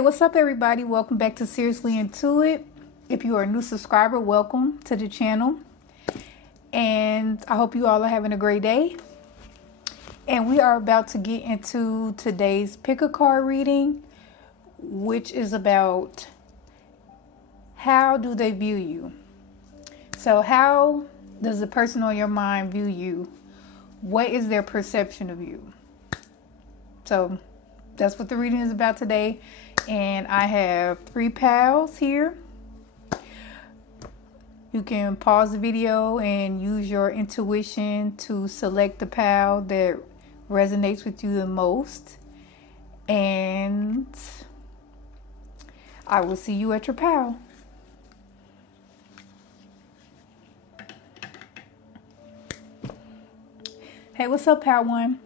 Hey, what's up, everybody? Welcome back to Seriously Intuit. If you are a new subscriber, welcome to the channel. And I hope you all are having a great day. And we are about to get into today's pick a card reading, which is about how do they view you? So how does the person on your mind view you? What is their perception of you? So that's what the reading is about today. And I have 3 piles here. You can pause the video and use your intuition to select the pile that resonates with you the most. And I will see you at your pile. Hey, what's up, pile 1?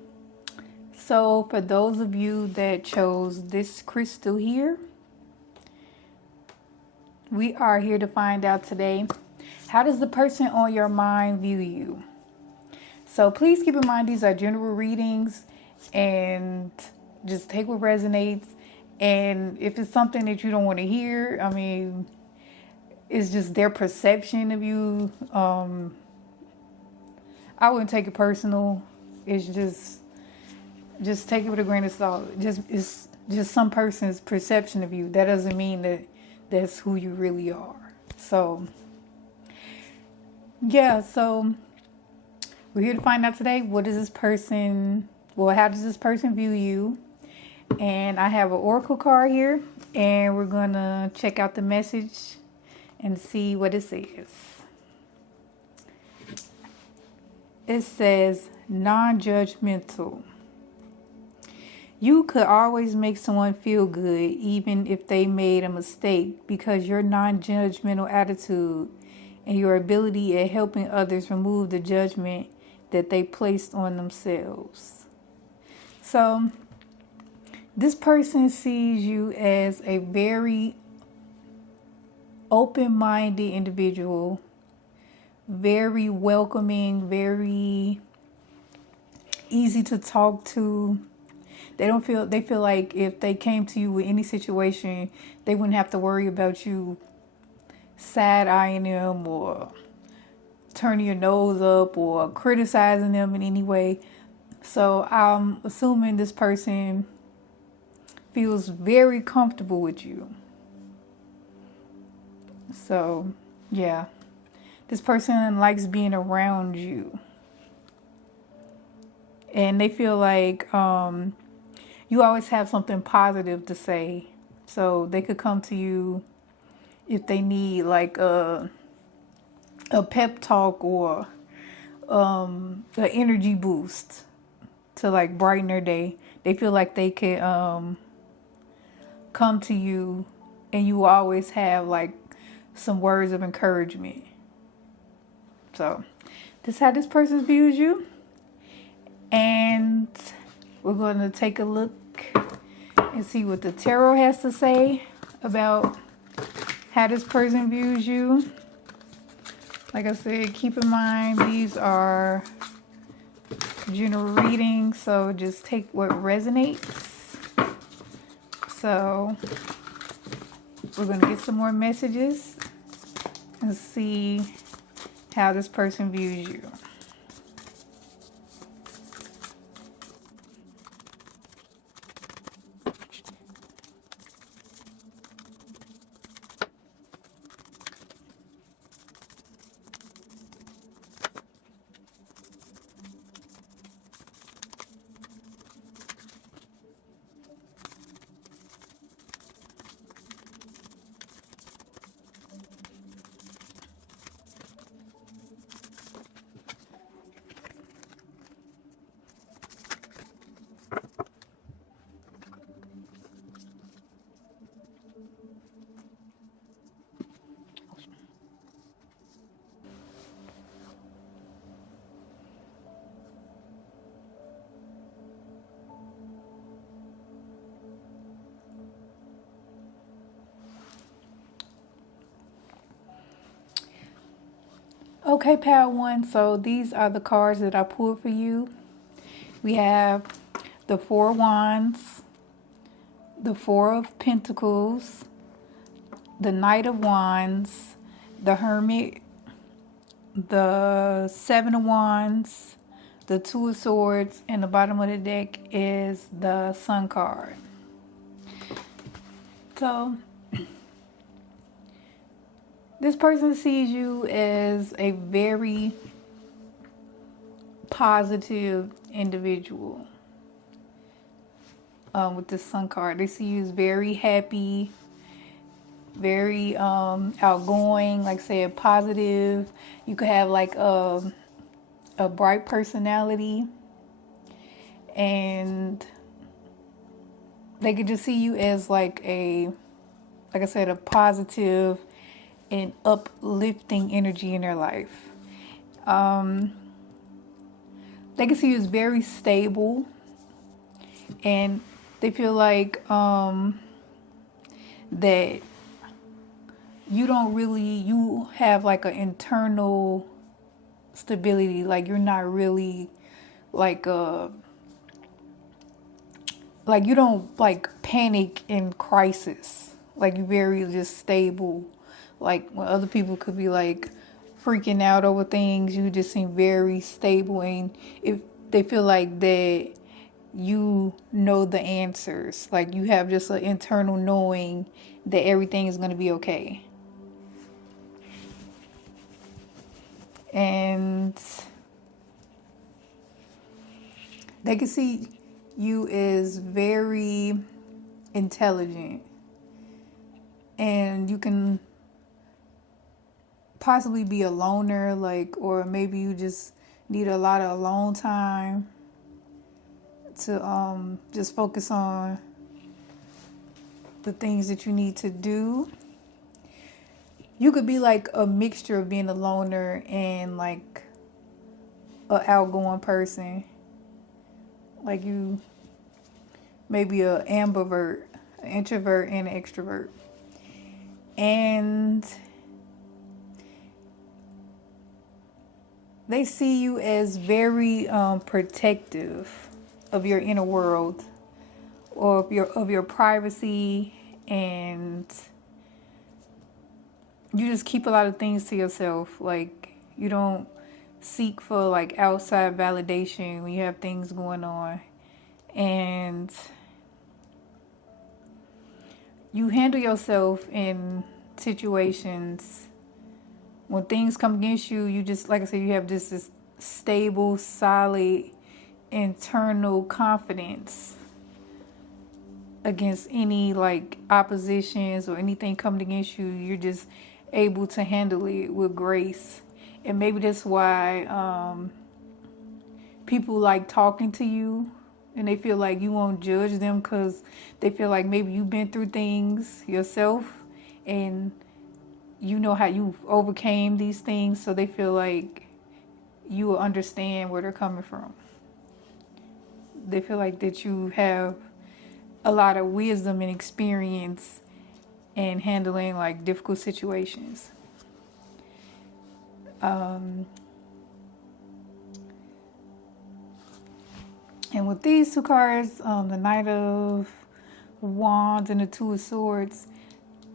So for those of you that chose this crystal here, we are here to find out today, how does the person on your mind view you? So please keep in mind these are general readings and just take what resonates. And if it's something that you don't want to hear, I mean, it's just their perception of you. I wouldn't take it personal. It's just take it with a grain of salt. It's just some person's perception of you. That doesn't mean that that's who you really are. So, yeah. So we're here to find out today, how does this person view you? And I have an oracle card here, and we're gonna check out the message and see what it says. It says non-judgmental. You could always make someone feel good even if they made a mistake, because your non-judgmental attitude and your ability at helping others remove the judgment that they placed on themselves. So this person sees you as a very open-minded individual, very welcoming, very easy to talk to. They feel like if they came to you with any situation, they wouldn't have to worry about you side-eyeing them or turning your nose up or criticizing them in any way. So I'm assuming this person feels very comfortable with you. So, yeah. This person likes being around you. And they feel like you always have something positive to say. So they could come to you if they need like a pep talk or an energy boost to like brighten their day. They feel like they could come to you and you always have like some words of encouragement. So this is how this person views you. And we're going to take a look and see what the tarot has to say about how this person views you. Like I said, keep in mind these are general readings, so just take what resonates. So we're going to get some more messages and see how this person views you. Okay, pal 1, so these are the cards that I pulled for you. We have the 4 Wands, the Four of Pentacles, the Knight of Wands, the Hermit, the Seven of Wands, the Two of Swords, and the bottom of the deck is the Sun card. So this person sees you as a very positive individual. With the Sun card, they see you as very happy, very outgoing, like I said, positive. You could have like a bright personality, and they could just see you as like I said, a positive and uplifting energy in their life. They can see you as very stable, and they feel like that you have like an internal stability. Like you're not really like you don't like panic in crisis. Like you're very just stable. Like when other people could be like freaking out over things, you just seem very stable, and if they feel like that you know the answers, like you have just an internal knowing that everything is going to be okay. And they can see you as very intelligent, and you can possibly be a loner, like, or maybe you just need a lot of alone time to just focus on the things that you need to do. You could be like a mixture of being a loner and like an outgoing person. Like you maybe an ambivert, an introvert and an extrovert. And they see you as very protective of your inner world, or of your privacy, and you just keep a lot of things to yourself. Like you don't seek for like outside validation when you have things going on, and you handle yourself in situations when things come against you. You just, like I said, you have just this stable, solid internal confidence against any like oppositions or anything coming against you. You're just able to handle it with grace. And maybe that's why people like talking to you, and they feel like you won't judge them because they feel like maybe you've been through things yourself and you know how you overcame these things, so they feel like you will understand where they're coming from. They feel like that you have a lot of wisdom and experience in handling like difficult situations. And with these two cards, the Knight of Wands and the Two of Swords,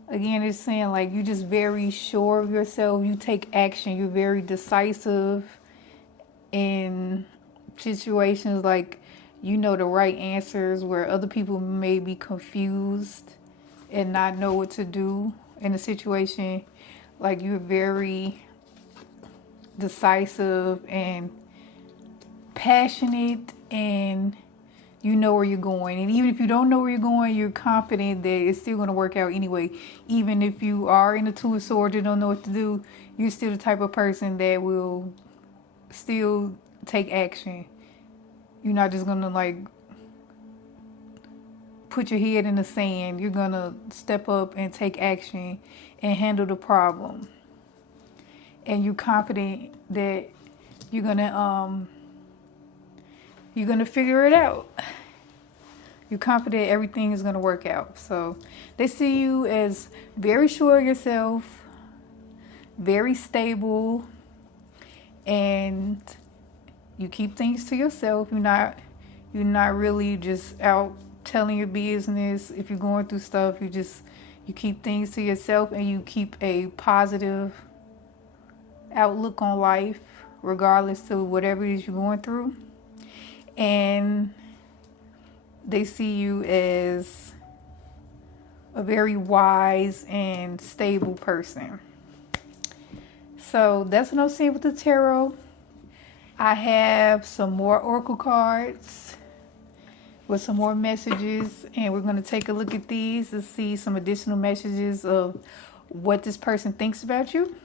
again, it's saying like you're just very sure of yourself. You take action. You're very decisive in situations. Like you know the right answers where other people may be confused and not know what to do in a situation. Like you're very decisive and passionate, and you know where you're going. And even if you don't know where you're going, you're confident that it's still going to work out anyway. Even if you are in the Two of Swords and don't know what to do, you're still the type of person that will still take action. You're not just going to like put your head in the sand. You're going to step up and take action and handle the problem. And you're confident that you're going to figure it out. You're confident everything is going to work out. So they see you as very sure of yourself, very stable, and you keep things to yourself. You're not really just out telling your business. If you're going through stuff, you keep things to yourself, and you keep a positive outlook on life, regardless to whatever it is you're going through. And they see you as a very wise and stable person. So that's what I'm seeing with the tarot. I have some more oracle cards with some more messages, and we're going to take a look at these to see some additional messages of what this person thinks about you.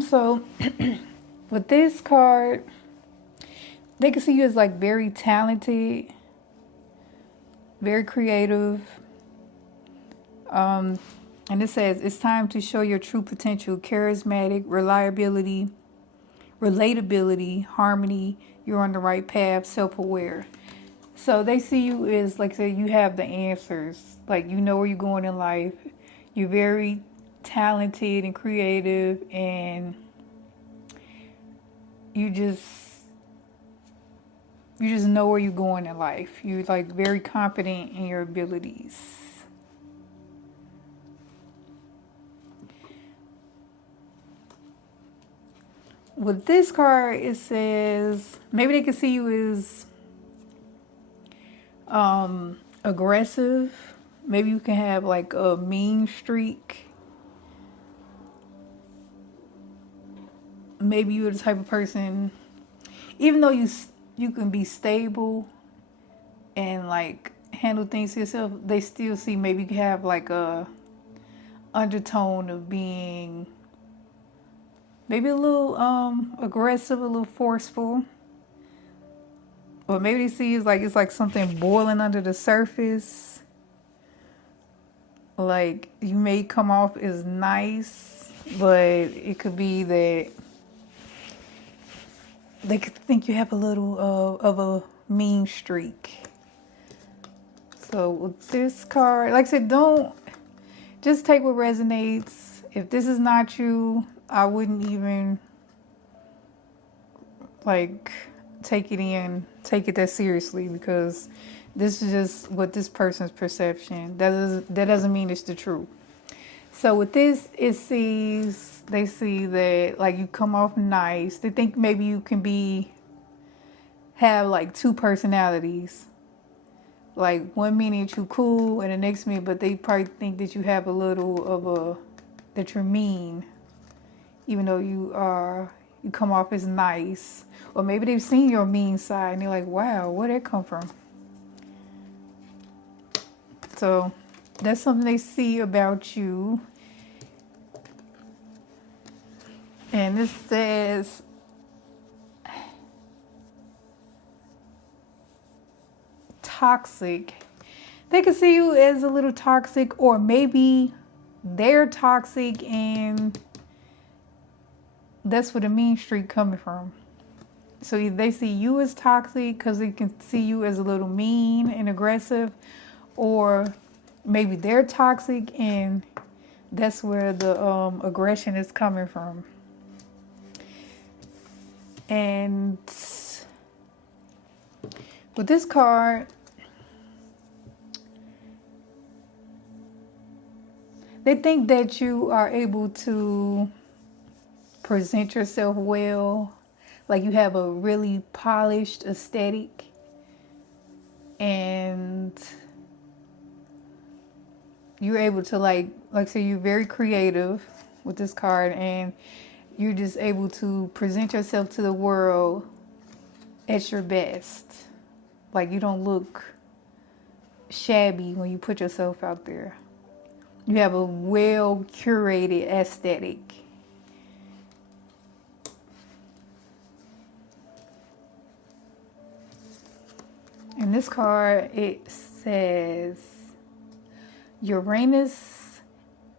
So with this card, they can see you as like very talented, very creative. And it says it's time to show your true potential, charismatic, relatability, harmony. You're on the right path, self-aware. So they see you as, like I said, you have the answers. Like, you know where you're going in life. You're very talented and creative, and you just know where you're going in life. You're like very confident in your abilities. With this card, it says maybe they can see you as aggressive. Maybe you can have like a mean streak. Maybe you're the type of person, even though you can be stable and like handle things yourself, they still see maybe you have like a undertone of being maybe a little aggressive, a little forceful. Or maybe they see it's like something boiling under the surface. Like, you may come off as nice, but it could be that they could think you have a little of a mean streak. So with this card, like I said, don't just take what resonates. If this is not you, I wouldn't even like take it that seriously, because this is just what this person's perception. That doesn't mean it's the truth. So with this, they see that like you come off nice. They think maybe you can have like two personalities. Like, one minute you cool and the next minute, but they probably think that you have a little that you're mean, even though you come off as nice. Or maybe they've seen your mean side and they're like, wow, where'd that come from? So that's something they see about you. And this says, toxic. They can see you as a little toxic, or maybe they're toxic and that's where the mean streak coming from. So they see you as toxic because they can see you as a little mean and aggressive, or maybe they're toxic and that's where the aggression is coming from. And with this card, they think that you are able to present yourself well, like you have a really polished aesthetic. and you're able to like say you're very creative with this card, and you're just able to present yourself to the world at your best. Like, you don't look shabby when you put yourself out there. You have a well curated aesthetic. And this card, it says Uranus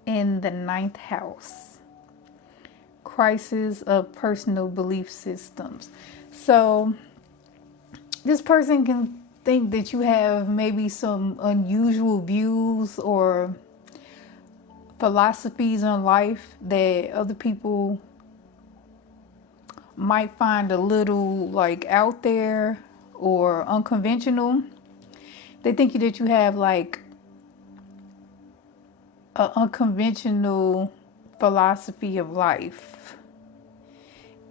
in the 9th house. Crisis of personal belief systems. So this person can think that you have maybe some unusual views or philosophies on life that other people might find a little like out there or unconventional. They think that you have like an unconventional philosophy of life,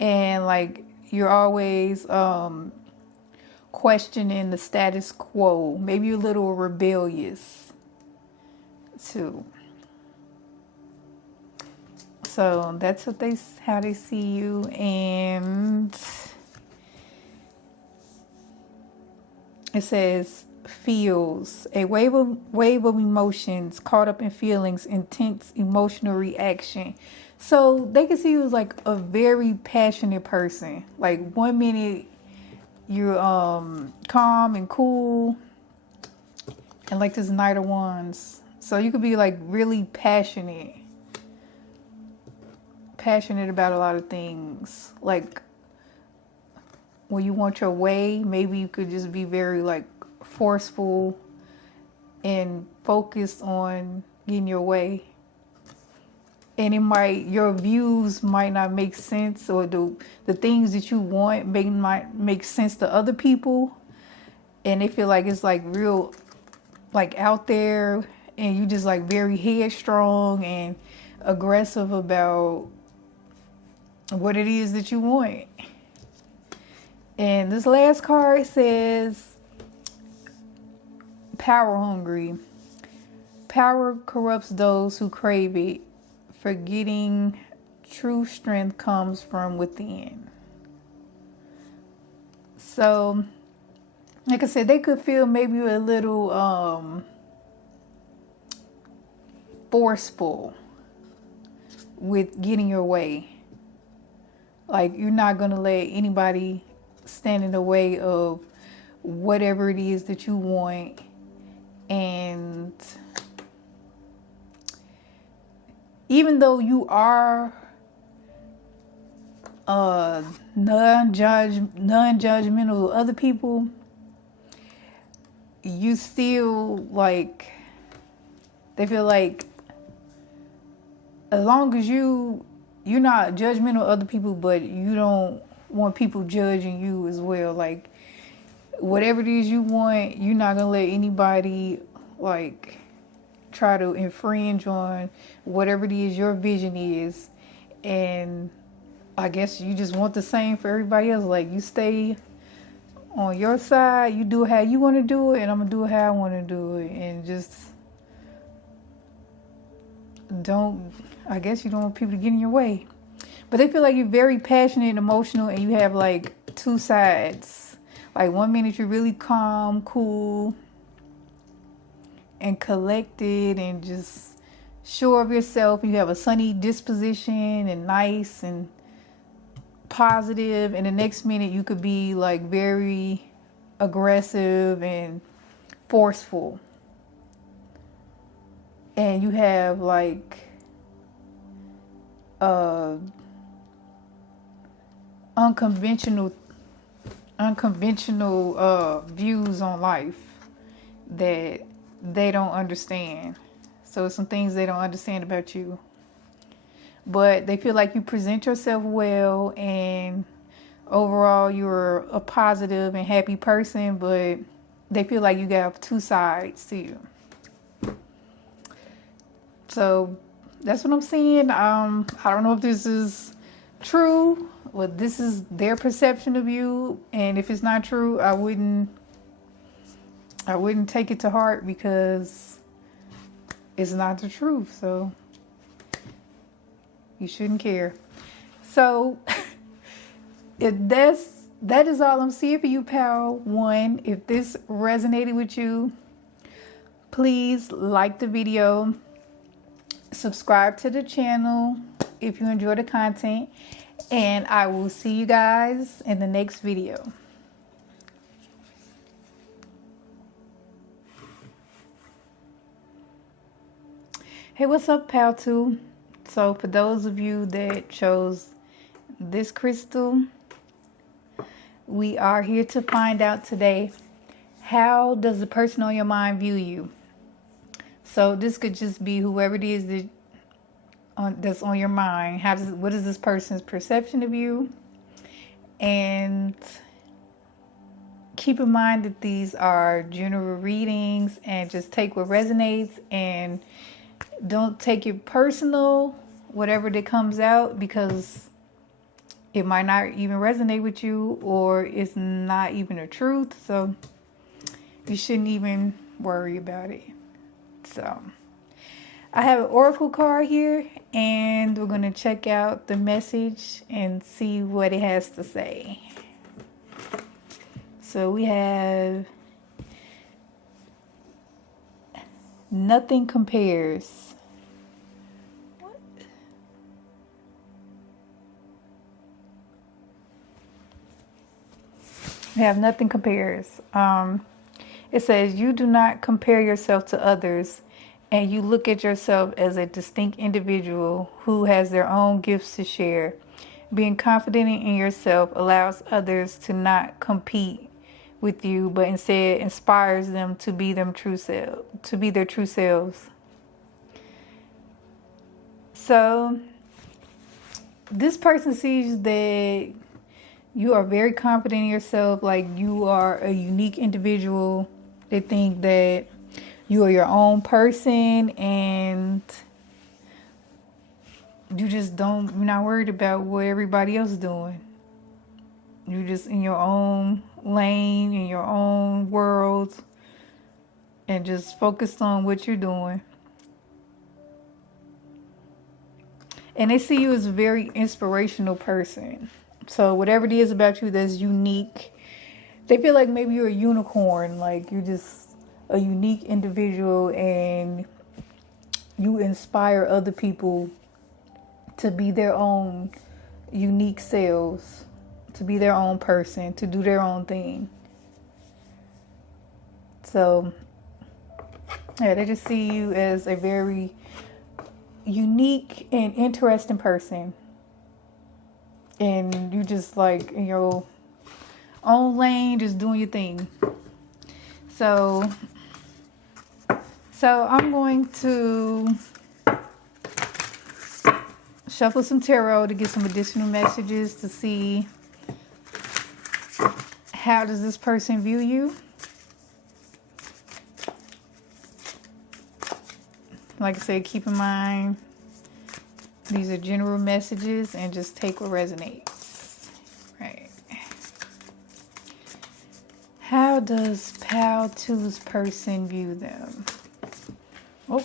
and like you're always questioning the status quo. Maybe you're a little rebellious too. So that's how they see you. And it says feels a wave of emotions, caught up in feelings, intense emotional reaction. So they can see you as like a very passionate person. Like, one minute you're calm and cool, and like this Knight of Wands. So you could be like really passionate about a lot of things. Like, when you want your way, maybe you could just be very like forceful and focused on getting your way. And your views might not make sense, or the things that you want might make sense to other people. And they feel like it's like real, like out there, and you just like very headstrong and aggressive about what it is that you want. And this last card says power hungry. Power corrupts those who crave it. Forgetting true strength comes from within. So, like I said, they could feel maybe a little forceful with getting your way. Like, you're not going to let anybody stand in the way of whatever it is that you want. And even though you are non-judgmental of other people, you still like, they feel like as long as you're not judgmental of other people, but you don't want people judging you as well. Like, whatever it is you want, you're not gonna let anybody like try to infringe on whatever it is your vision is. And I guess you just want the same for everybody else. Like, you stay on your side, you do it how you want to do it, and I'm gonna do it how I want to do it. And just I guess you don't want people to get in your way. But they feel like you're very passionate and emotional, and you have like two sides. Like, one minute you're really calm, cool, and collected and just sure of yourself. You have a sunny disposition and nice and positive. And the next minute you could be like very aggressive and forceful. And you have like unconventional views on life that they don't understand. So some things they don't understand about you. But they feel like you present yourself well, and overall you're a positive and happy person, but they feel like you have two sides to you. So that's what I'm seeing. I don't know if this is true, but this is their perception of you. And if it's not true, I wouldn't I wouldn't take it to heart because it's not the truth. So you shouldn't care. So that is all I'm seeing for you, pal. One, if this resonated with you, please like the video, subscribe to the channel if you enjoy the content, and I will see you guys in the next video. Hey, what's up, pal 2? So for those of you that chose this crystal, we are here to find out today, how does the person on your mind view you? So this could just be whoever it is that's on your mind. What is this person's perception of you? And keep in mind that these are general readings, and just take what resonates, and don't take it personal, whatever that comes out, because it might not even resonate with you, or it's not even the truth. So you shouldn't even worry about it. So I have an oracle card here, and we're going to check out the message and see what it has to say. So we have nothing compares. We have nothing compares. It says, you do not compare yourself to others, and you look at yourself as a distinct individual who has their own gifts to share. Being confident in yourself allows others to not compete with you, but instead inspires them to be their true selves. So this person sees that you are very confident in yourself, like you are a unique individual. They think that you are your own person, and you're not worried about what everybody else is doing. You're just in your own lane, in your own world, and just focused on what you're doing. And they see you as a very inspirational person. So whatever it is about you that's unique, they feel like maybe you're a unicorn, like you're just a unique individual, and you inspire other people to be their own unique selves, to be their own person, to do their own thing. So yeah, they just see you as a very unique and interesting person. And you just like in your own lane, just doing your thing. So I'm going to shuffle some tarot to get some additional messages to see, how does this person view you? Like I said, keep in mind, these are general messages, and just take what resonates. Right. How does pal 2's person view them? Oh.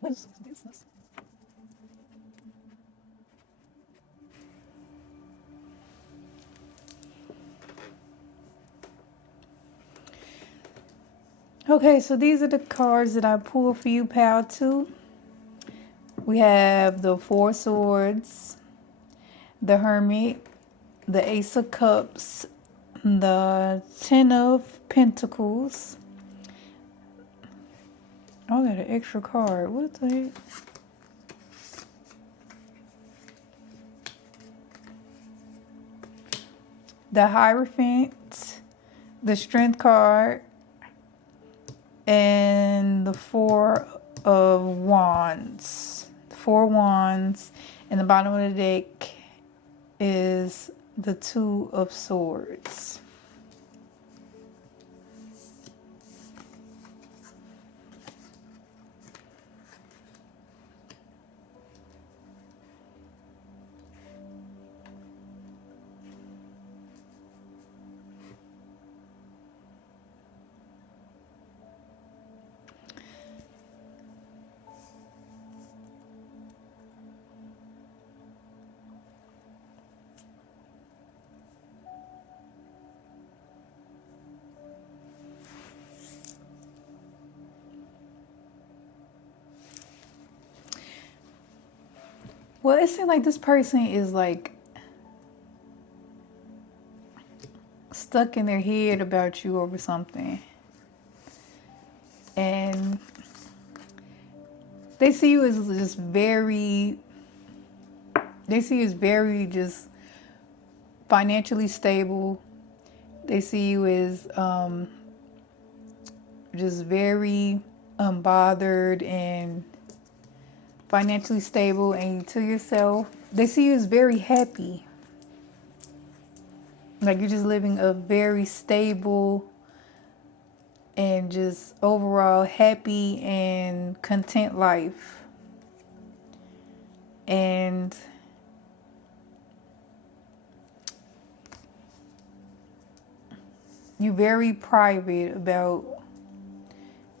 What is this? Okay, so these are the cards that I pulled for you, pal 2. We have the 4 Swords, the Hermit, the Ace of Cups, the 10 of Pentacles. Oh, I got an extra card. What the heck? the Hierophant, the Strength card, and the Four of Wands. Four Wands. And the bottom of the deck is the Two of Swords. Well, it seems like this person is like stuck in their head about you over something. And they see you as just very, just financially stable. They see you as just very unbothered and financially stable, and to yourself, they see you as very happy. Like you're just living a very stable and just overall happy and content life. And you're very private about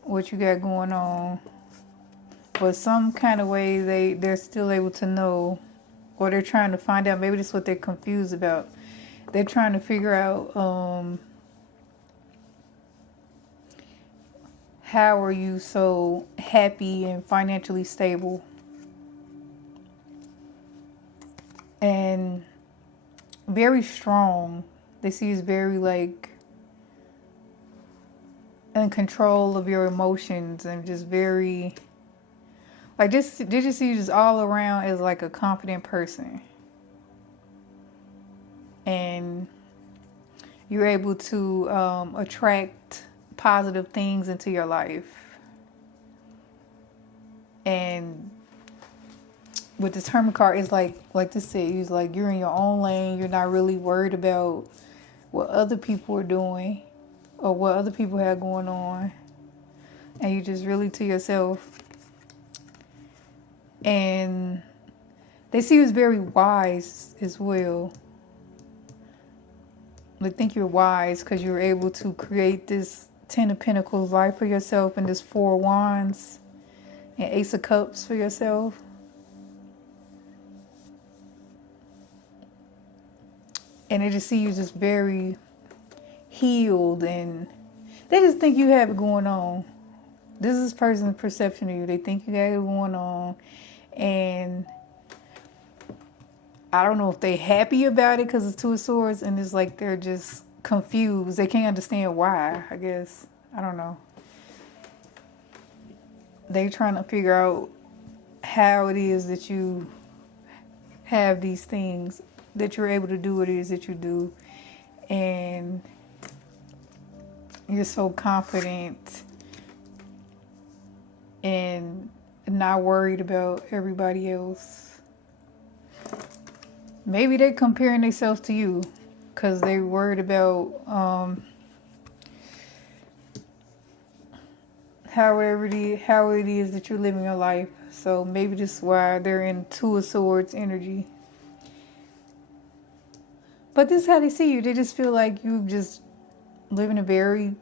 what you got going on. But some kind of way they're still able to know, or they're trying to find out. Maybe that's what they're confused about. They're trying to figure out how are you so happy and financially stable and very strong. They see you as very like in control of your emotions and just very like they just see you just all around as like a confident person. And you're able to attract positive things into your life. And with this Hermit card, it's like this said, it's like you're in your own lane. You're not really worried about what other people are doing or what other people have going on. And you just really to yourself. And they see you as very wise as well. They think you're wise because you're able to create this Ten of Pentacles life for yourself and this Four of Wands and Ace of Cups for yourself. And they just see you just very healed, and they just think you have it going on. This is this person's perception of you. They think you got it going on. And I don't know if they're happy about it because it's Two of Swords, and it's like they're just confused. They can't understand why, I guess. I don't know. They're trying to figure out how it is that you have these things, that you're able to do what it is that you do. And you're so confident and not worried about everybody else. Maybe they're comparing themselves to you because they're worried about how it is that you're living your life. So maybe this is why they're in Two of Swords energy. But this is how they see you. They just feel like you just living a very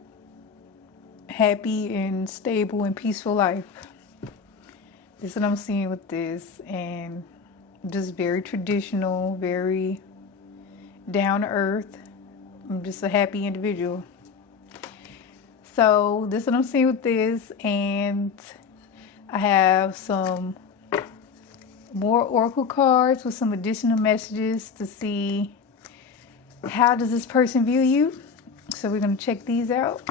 happy and stable and peaceful life. This is what I'm seeing with this. And just very traditional, very down to earth. I'm just a happy individual. So this is what I'm seeing with this. And I have some more oracle cards with some additional messages to see how does this person view you. So we're going to check these out.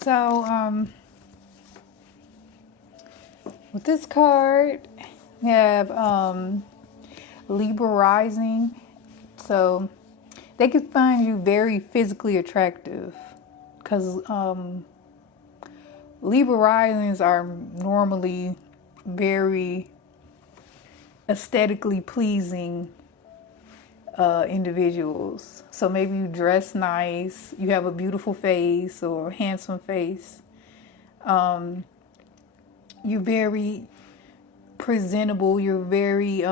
So, with this card, we have Libra rising. So they could find you very physically attractive because Libra risings are normally very aesthetically pleasing individuals. So maybe you dress nice, you have a beautiful face or handsome face. You're very presentable, you're very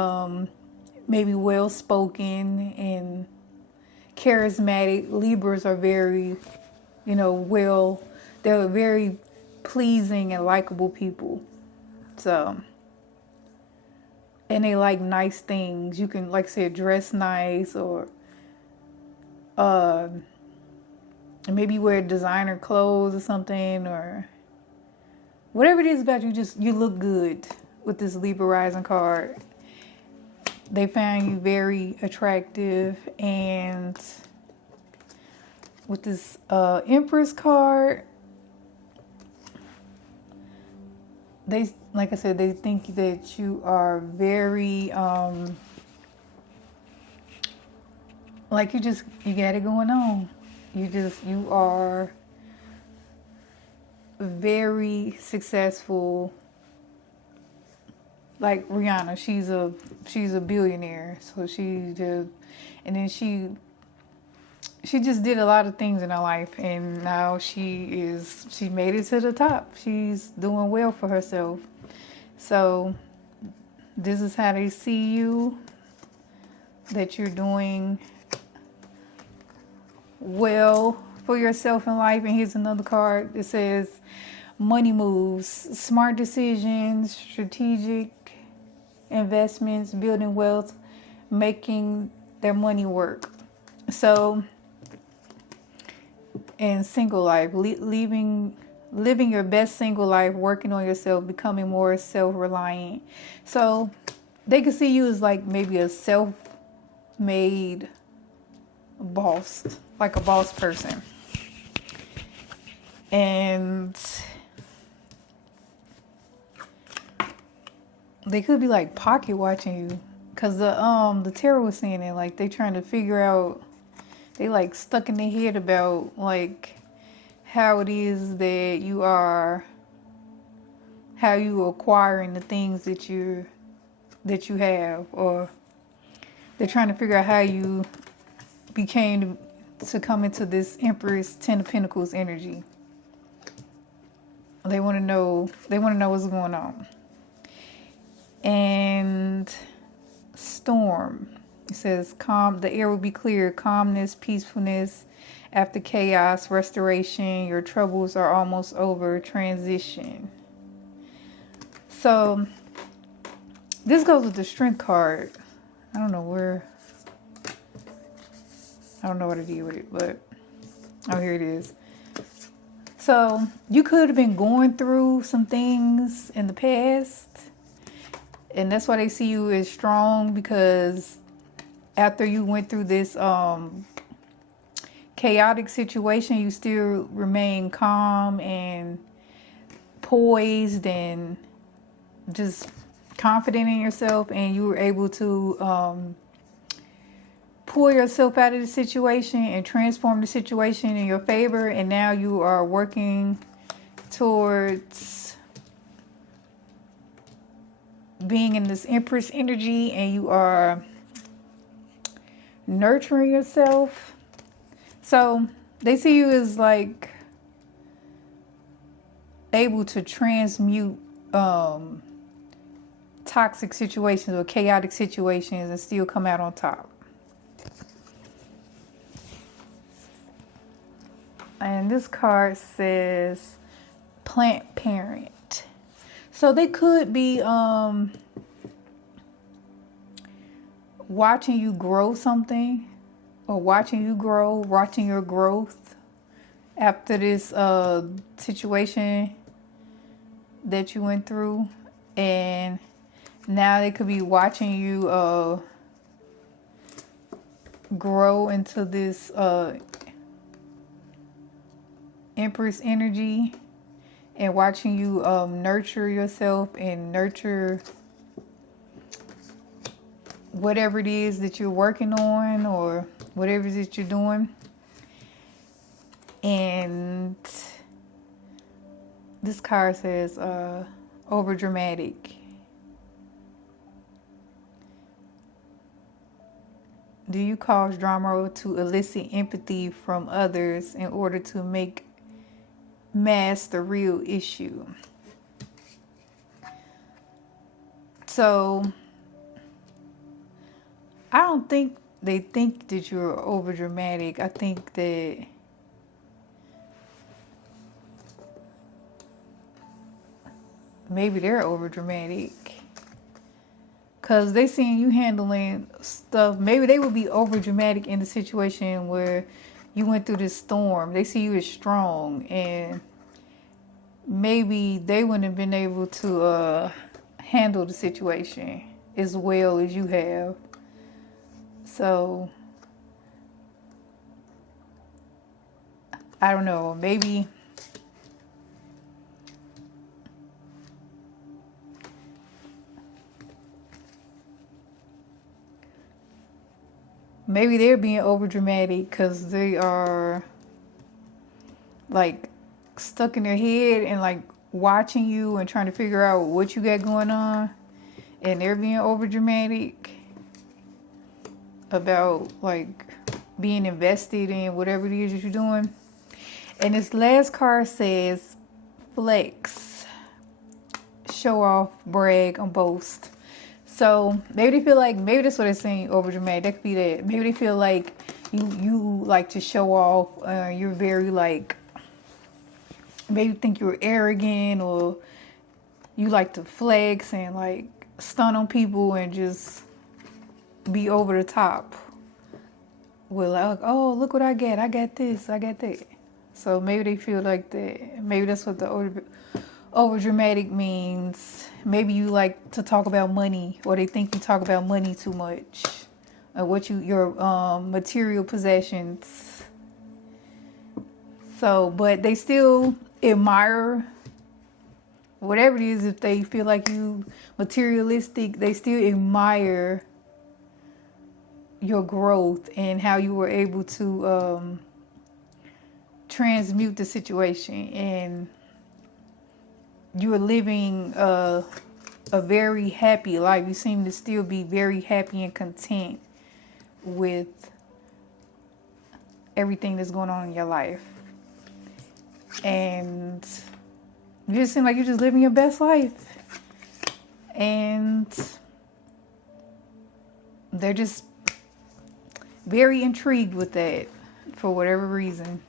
maybe well spoken and charismatic. Libras are very, they're very pleasing and likable people. So, and they like nice things. You can, like I said, dress nice, or maybe wear designer clothes or something, or whatever it is about you. Just, you look good with this Libra rising card. They found you very attractive. And with this Empress card, they, like I said, they think that you are very like you got it going on. You are very successful. Like Rihanna, she's a billionaire. So she just did a lot of things in her life, and now she made it to the top. She's doing well for herself. So this is how they see you, that you're doing well for yourself in life. And here's another card that says money moves, smart decisions, strategic investments, building wealth, making their money work. So in single life, living your best single life, working on yourself, becoming more self-reliant. So they can see you as like maybe a self-made boss, like a boss person. And they could be like pocket watching you, because the tarot was saying it, like they trying to figure out, they like stuck in their head about like how it is that you are, how you acquiring the things that you have, or they're trying to figure out how you became to come into this Empress, Ten of Pentacles energy. They want to know what's going on. And storm, it says calm, the air will be clear, calmness, peacefulness after chaos, restoration, your troubles are almost over, transition. So this goes with the strength card. I don't know what to do with it, but oh, here it is. So you could have been going through some things in the past, and that's why they see you as strong, because after you went through this chaotic situation, you still remain calm and poised and just confident in yourself, and you were able to pull yourself out of the situation and transform the situation in your favor. And now you are working towards being in this Empress energy, and you are nurturing yourself. So they see you as like able to transmute toxic situations or chaotic situations and still come out on top. And this card says plant parent. So they could be watching you grow something, or watching your growth after this situation that you went through. And now they could be watching you grow into this Empress energy and watching you nurture yourself and nurture whatever it is that you're working on or whatever it is that you're doing. And this card says over dramatic. Do you cause drama to elicit empathy from others in order to mask the real issue? So I don't think they think that you're over dramatic. I think that maybe they're over dramatic. Because they seeing you handling stuff. Maybe they would be over dramatic in the situation where you went through this storm. They see you as strong. And maybe they wouldn't have been able to handle the situation as well as you have. So, I don't know. Maybe they're being over dramatic because they are like stuck in their head and like watching you and trying to figure out what you got going on, and they're being over dramatic about like being invested in whatever it is that you're doing. And this last card says flex, show off, brag, and boast. So maybe they feel like, maybe that's what they're saying, over dramatic. That could be that. Maybe they feel like you like to show off. You're very like, maybe think you're arrogant, or you like to flex and like stun on people and just be over the top. With like, oh, look what I got. I got this. I got that. So maybe they feel like that. Maybe that's what the over dramatic means. Maybe you like to talk about money, or they think you talk about money too much, or your material possessions. So, but they still admire whatever it is. If they feel like you materialistic, they still admire your growth and how you were able to transmute the situation, and you are living a very happy life. You seem to still be very happy and content with everything that's going on in your life. And you just seem like you're just living your best life. And they're just very intrigued with that for whatever reason.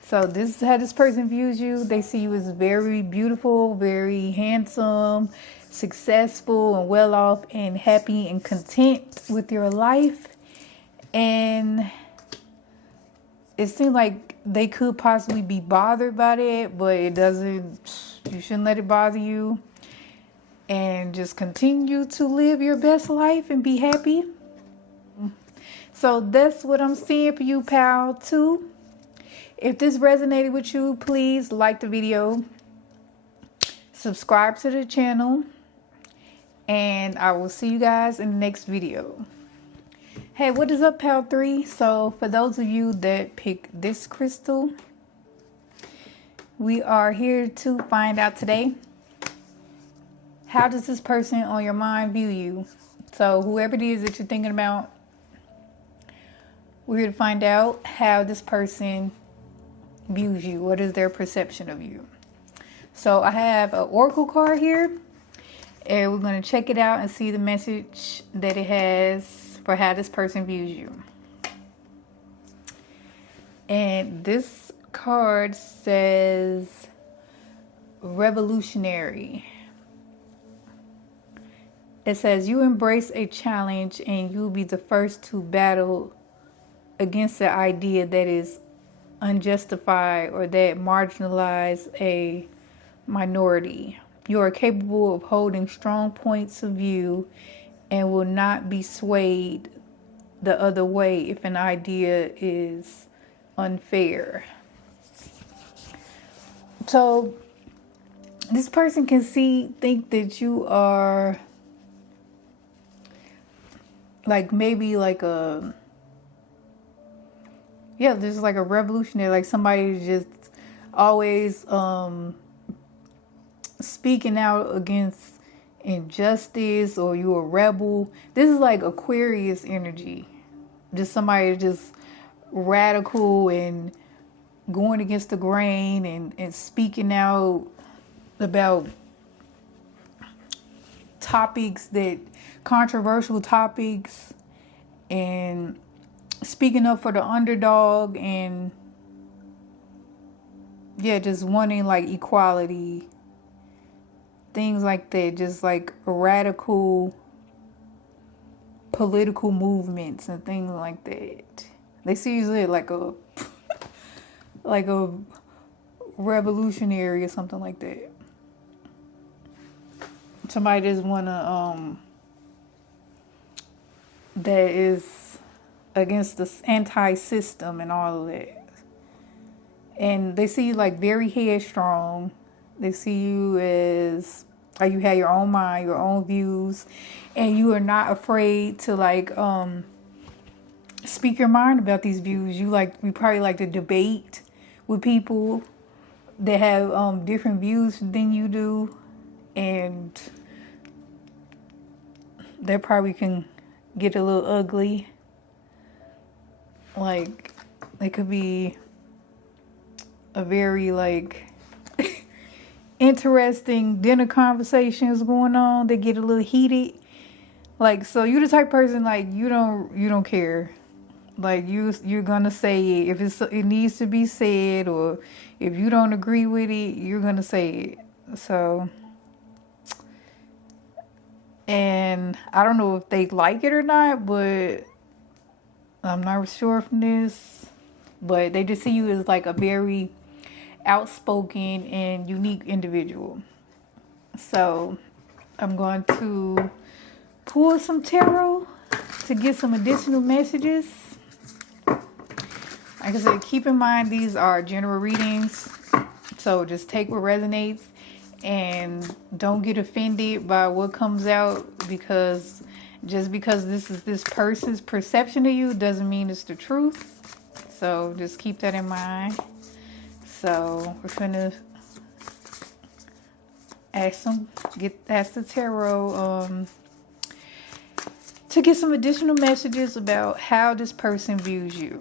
So this is how this person views you. They see you as very beautiful, very handsome, successful, and well off, and happy and content with your life. And it seems like they could possibly be bothered by that, but it doesn't. You shouldn't let it bother you. And just continue to live your best life and be happy. So that's what I'm seeing for you, pal, too. If this resonated with you, please like the video, subscribe to the channel, and I will see you guys in the next video. Hey, what is up, pal 3? So for those of you that picked this crystal, we are here to find out today, how does this person on your mind view you? So whoever it is that you're thinking about, we're here to find out how this person views you. What is their perception of you? So I have an oracle card here, and we're going to check it out and see the message that it has for how this person views you. And this card says revolutionary. It says you embrace a challenge and you'll be the first to battle against the idea that is unjustified or that marginalize a minority. You are capable of holding strong points of view and will not be swayed the other way if an idea is unfair. So this person can think that you are like maybe like just like a revolutionary, like somebody just always speaking out against injustice, or you a rebel. This is like Aquarius energy. Just somebody just radical and going against the grain and speaking out about controversial topics, and speaking up for the underdog, and just wanting like equality, things like that, just like radical political movements and things like that. They see you like a like a revolutionary or something like that. Somebody just wanna that is against the anti-system and all of that. And they see you like very headstrong. They see you as like you have your own mind, your own views, and you are not afraid to like speak your mind about these views. You probably like to debate with people that have different views than you do, and that probably can get a little ugly. Like it could be a very like interesting dinner conversations going on. They get a little heated. Like, so you the type of person like you don't care. Like you're gonna say it if it needs to be said, or if you don't agree with it, you're gonna say it. So, and I don't know if they like it or not, but I'm not sure from this. But they just see you as like a very outspoken and unique individual. So I'm going to pull some tarot to get some additional messages. Like I said, keep in mind these are general readings, so just take what resonates and don't get offended by what comes out, because just because this is this person's perception of you doesn't mean it's the truth. So just keep that in mind. So we're gonna ask the tarot to get some additional messages about how this person views you.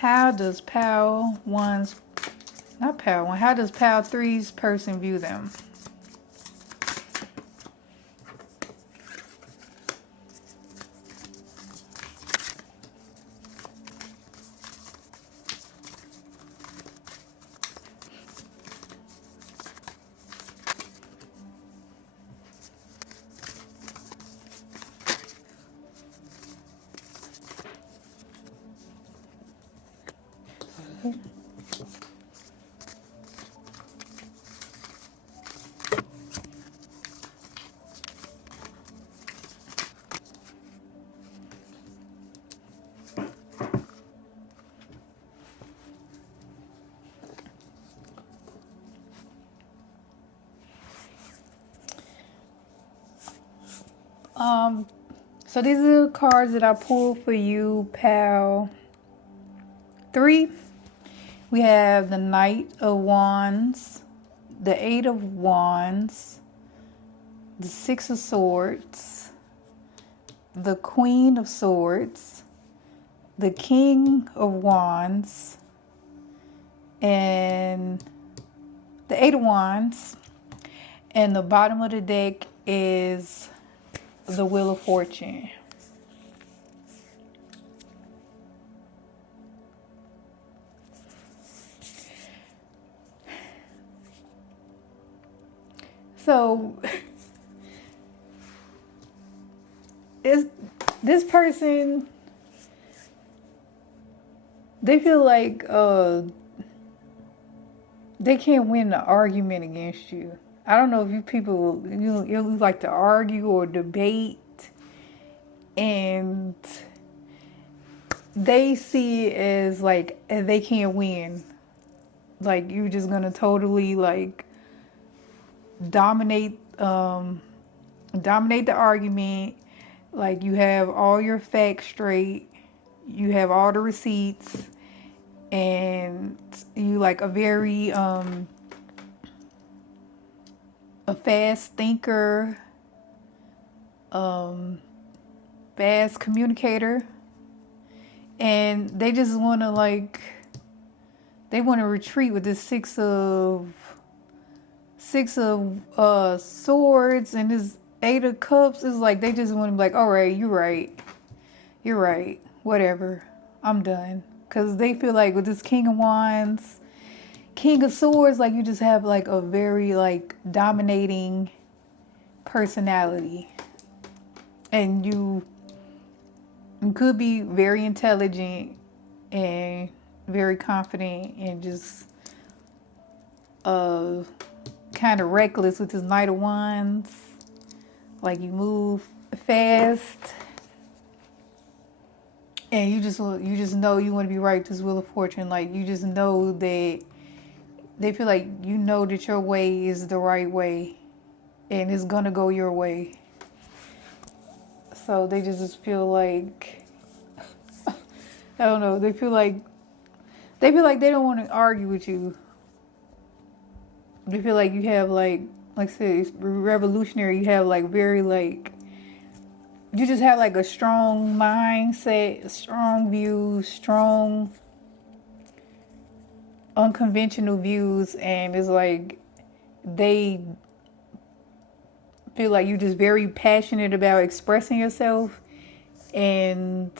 How does Pile 3's person view them? So these are the cards that I pulled for you, Pal 3. We have the Knight of Wands, the 8 of Wands, the 6 of Swords, the Queen of Swords, the King of Wands, and the 8 of Wands. And the bottom of the deck is the Wheel of Fortune. So this person, they feel like they can't win the argument against you. I don't know if you people, you like to argue or debate, and they see it as like they can't win. Like you're just gonna totally like dominate dominate the argument. Like you have all your facts straight, you have all the receipts, and you like a very a fast thinker, fast communicator, and they just want to like they want to retreat with this six of swords and this 8 of cups. Is like they just want to be like, all right, you're right, whatever, I'm done. Because they feel like with this king of wands, king of swords, like you just have like a very like dominating personality, and you could be very intelligent and very confident and just kind of reckless with this Knight of Wands. Like you move fast, and you just know you want to be right with this Wheel of Fortune. Like you just know that they feel like you know that your way is the right way, and it's gonna go your way. So they just feel like I don't know. They feel like they don't want to argue with you. They feel like you have like I said, it's revolutionary. You have like very like you just have like a strong mindset, strong views, strong unconventional views, and it's like they feel like you're just very passionate about expressing yourself, and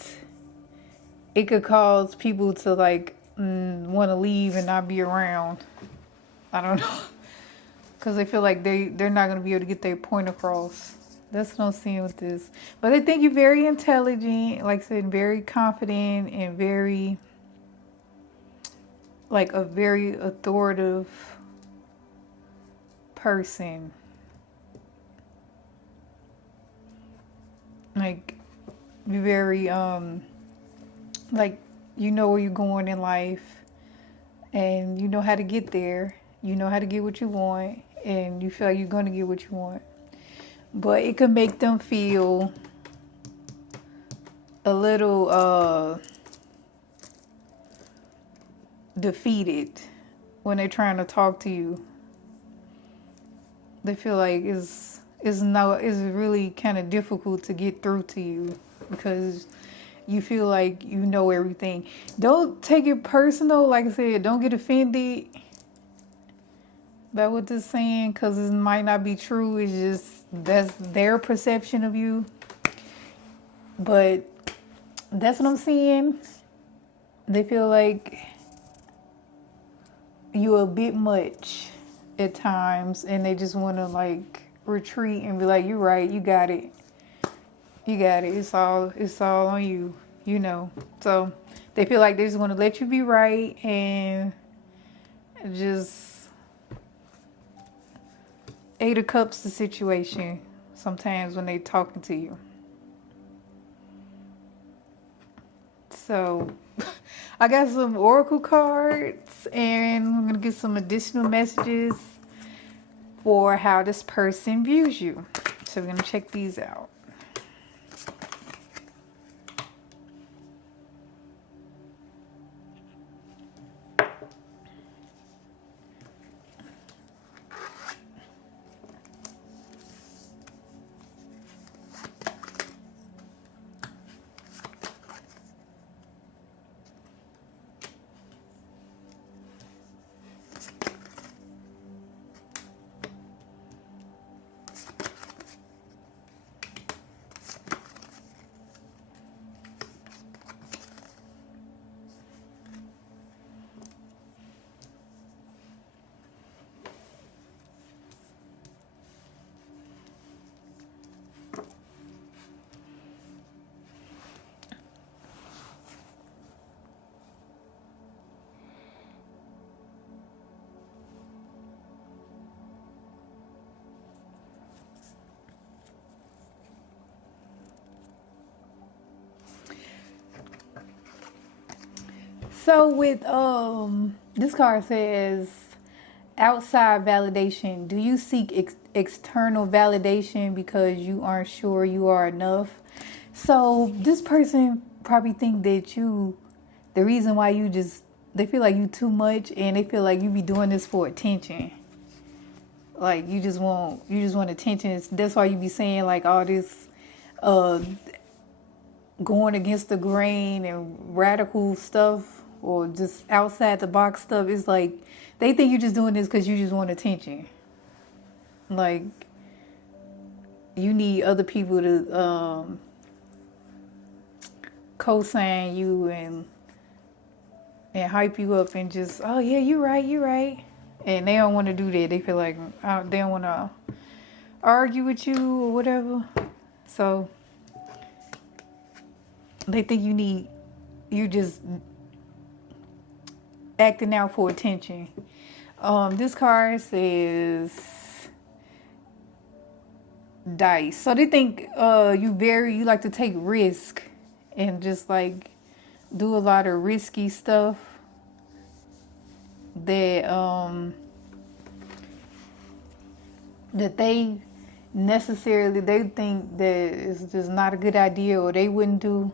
it could cause people to like want to leave and not be around. I don't know. Because they feel like they're not going to be able to get their point across. That's what I'm seeing with this. But they think you're very intelligent, like I said, very confident, and very, like a very authoritative person. Like, you're very, like, you know where you're going in life, and you know how to get there. You know how to get what you want, and you feel like you're going to get what you want. But it can make them feel a little defeated when they're trying to talk to you. They feel like it's really kind of difficult to get through to you because you feel like you know everything. Don't take it personal. Like I said, don't get offended by what they're saying, because it might not be true. It's just that's their perception of you. But that's what I'm seeing. They feel like you're a bit much at times, and they just want to like retreat and be like, you're right, you got it, it's all on you, you know. So they feel like they just want to let you be right and just 8 of Cups the situation sometimes when they talking to you. So I got some oracle cards, and I'm going to get some additional messages for how this person views you. So we're going to check these out. So with this card says outside validation. Do you seek external validation because you aren't sure you are enough? So this person probably think that the reason why they feel like you too much, and they feel like you be doing this for attention. Like you just want attention. That's why you be saying like all this going against the grain and radical stuff, or just outside the box stuff. It's like they think you're just doing this because you just want attention. Like you need other people to co-sign you and hype you up and just, oh yeah, you're right. And they don't want to do that. They feel like they don't want to argue with you or whatever. So they think you just acting out for attention. This card says dice. So they think you like to take risk and just like do a lot of risky stuff that they think that is just not a good idea, or they wouldn't do.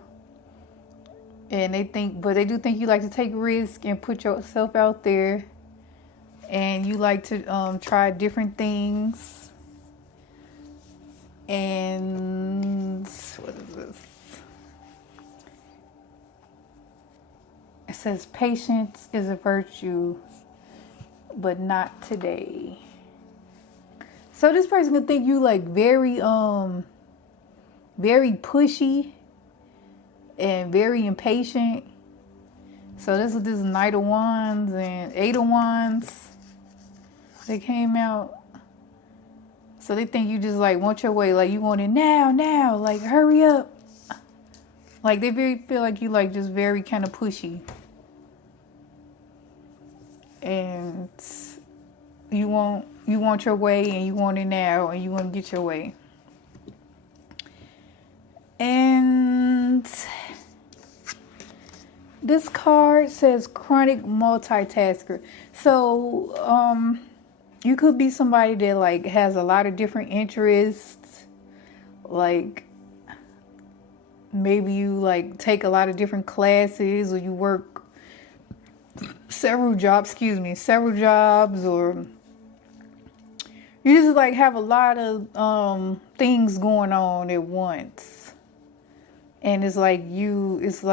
And they do think you like to take risk and put yourself out there, and you like to try different things. And what is this? It says patience is a virtue, but not today. So this person could think you like very pushy and very impatient. So this is this Knight of Wands and Eight of Wands. They came out. So they think you just like want your way, like you want it now, like hurry up. Like they feel like you like just very kind of pushy. And you want your way, and you want it now, and you want to get your way. And this card says chronic multitasker. So you could be somebody that like has a lot of different interests. Like maybe you like take a lot of different classes, or you work several jobs, or you just like have a lot of things going on at once. And it's like you just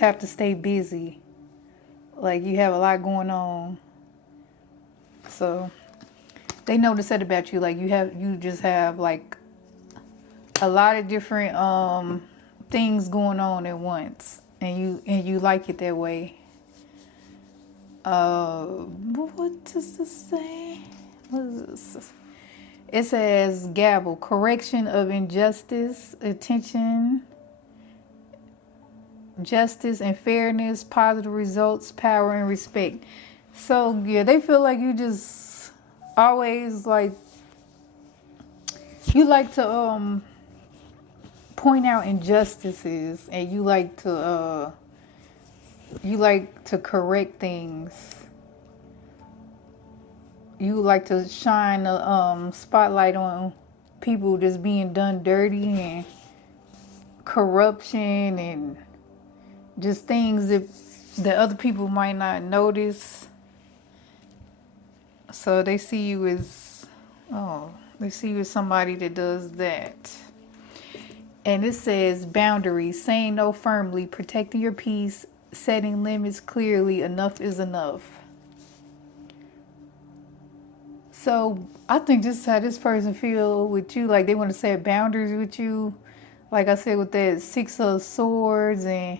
have to stay busy. Like you have a lot going on. So they notice that about you. Like you just have like a lot of different things going on at once. And you like it that way. What does this say? What is this? It says gavel, correction of injustice, attention, justice and fairness, positive results, power and respect. So yeah, they feel like you just always like, you like to point out injustices, and you like to correct things. You like to shine a spotlight on people just being done dirty, and corruption, and just things that other people might not notice. So they see you as somebody that does that. And it says boundaries, saying no firmly, protecting your peace, setting limits clearly, enough is enough. So I think this is how this person feel with you. Like they want to set boundaries with you. Like I said, with that 6 of Swords and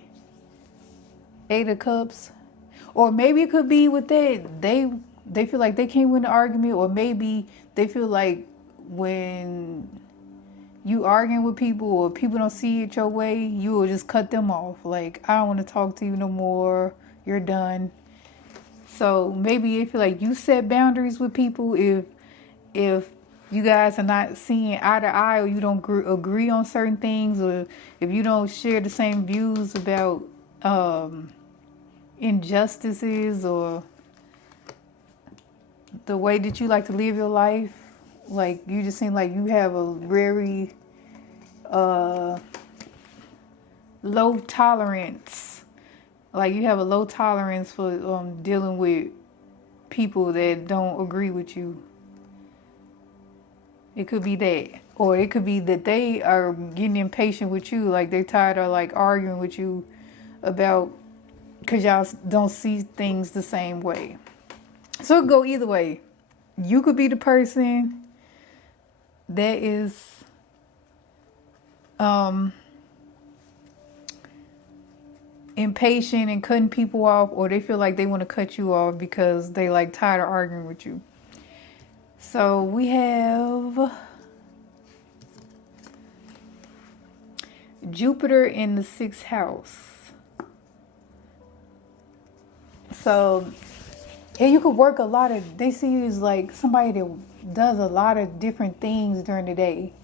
8 of Cups. Or maybe it could be with that they feel like they can't win the argument. Or maybe they feel like when you arguing with people, or people don't see it your way, you will just cut them off. Like, I don't want to talk to you no more. You're done. So maybe if you like you set boundaries with people, if you guys are not seeing eye to eye, or you don't agree on certain things, or if you don't share the same views about injustices or the way that you like to live your life. Like, you just seem like you have a very low tolerance. Like, you have a low tolerance for dealing with people that don't agree with you. It could be that. Or it could be that they are getting impatient with you. Like, they're tired of, like, arguing with you about, because y'all don't see things the same way. So it could go either way. You could be the person that is impatient and cutting people off, or they feel like they want to cut you off because they like tired of arguing with you. So we have Jupiter in the 6th house. So, yeah, you could work a lot of, they see you as like somebody that does a lot of different things during the day.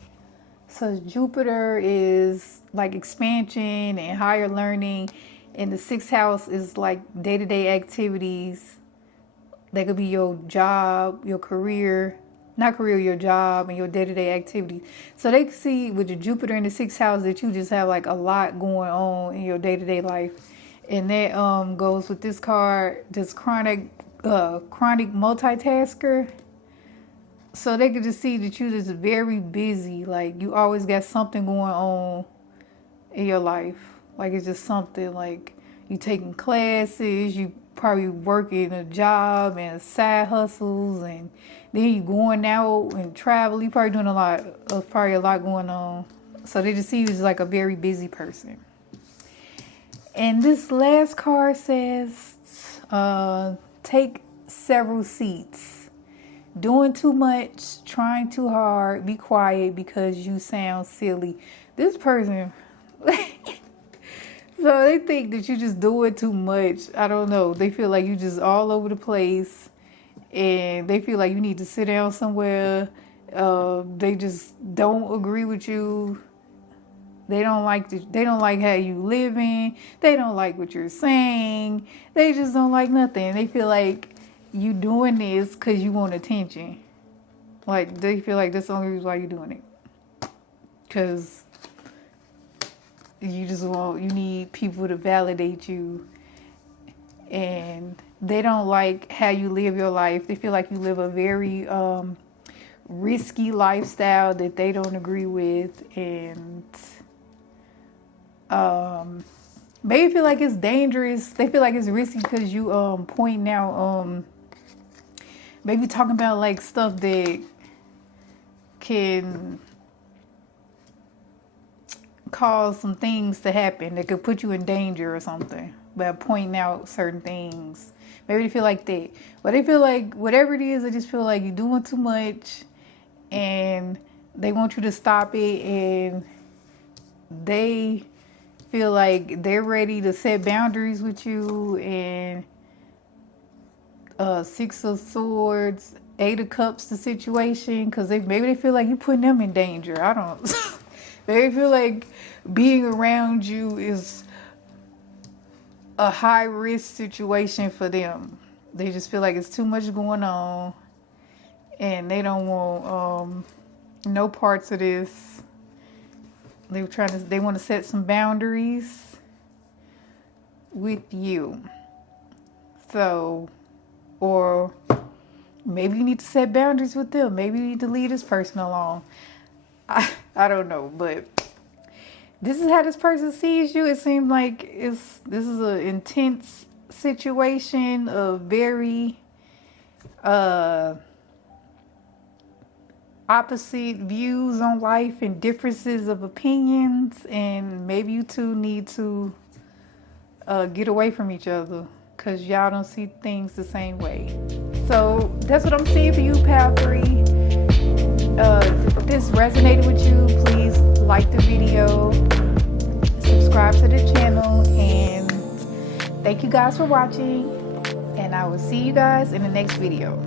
So Jupiter is like expansion and higher learning. And the 6th house is like day-to-day activities. That could be your job, your career, not career, your job and your day-to-day activities. So they can see with the Jupiter in the 6th house that you just have like a lot going on in your day-to-day life. And that goes with this card, this chronic multitasker. So they could just see that you just very busy. Like, you always got something going on in your life. Like, it's just something, like you taking classes, you probably working a job and side hustles, and then you going out and travel. You probably doing a lot going on. So they just see you as like a very busy person. And this last card says, take several seats. Doing too much, trying too hard, be quiet because you sound silly. This person, so they think that you just doing too much. I don't know. They feel like you just all over the place, and they feel like you need to sit down somewhere. They just don't agree with you. They don't like how you living. They don't like what you're saying. They just don't like nothing. They feel like you doing this because you want attention. Like, they feel like that's the only reason why you're doing it. Because you need people to validate you. And they don't like how you live your life. They feel like you live a very risky lifestyle that they don't agree with. And maybe feel like it's dangerous. They feel like it's risky because you pointing out maybe talking about like stuff that can cause some things to happen that could put you in danger or something by pointing out certain things. Maybe they feel like that. But they feel like whatever it is, they just feel like you're doing too much and they want you to stop it, and they feel like they're ready to set boundaries with you. And 6 of Swords, 8 of Cups, the situation, because maybe they feel like you're putting them in danger. I don't. They feel like being around you is a high risk situation for them. They just feel like it's too much going on, and they don't want no parts of this. They want to set some boundaries with you. So, or maybe you need to set boundaries with them. Maybe you need to leave this person alone. I don't know, but this is how this person sees you. It seems like this is an intense situation of very opposite views on life and differences of opinions, and maybe you two need to get away from each other because y'all don't see things the same way. So that's what I'm seeing for you, Pal 3. If this resonated with you, please like the video, subscribe to the channel, and thank you guys for watching, and I will see you guys in the next video.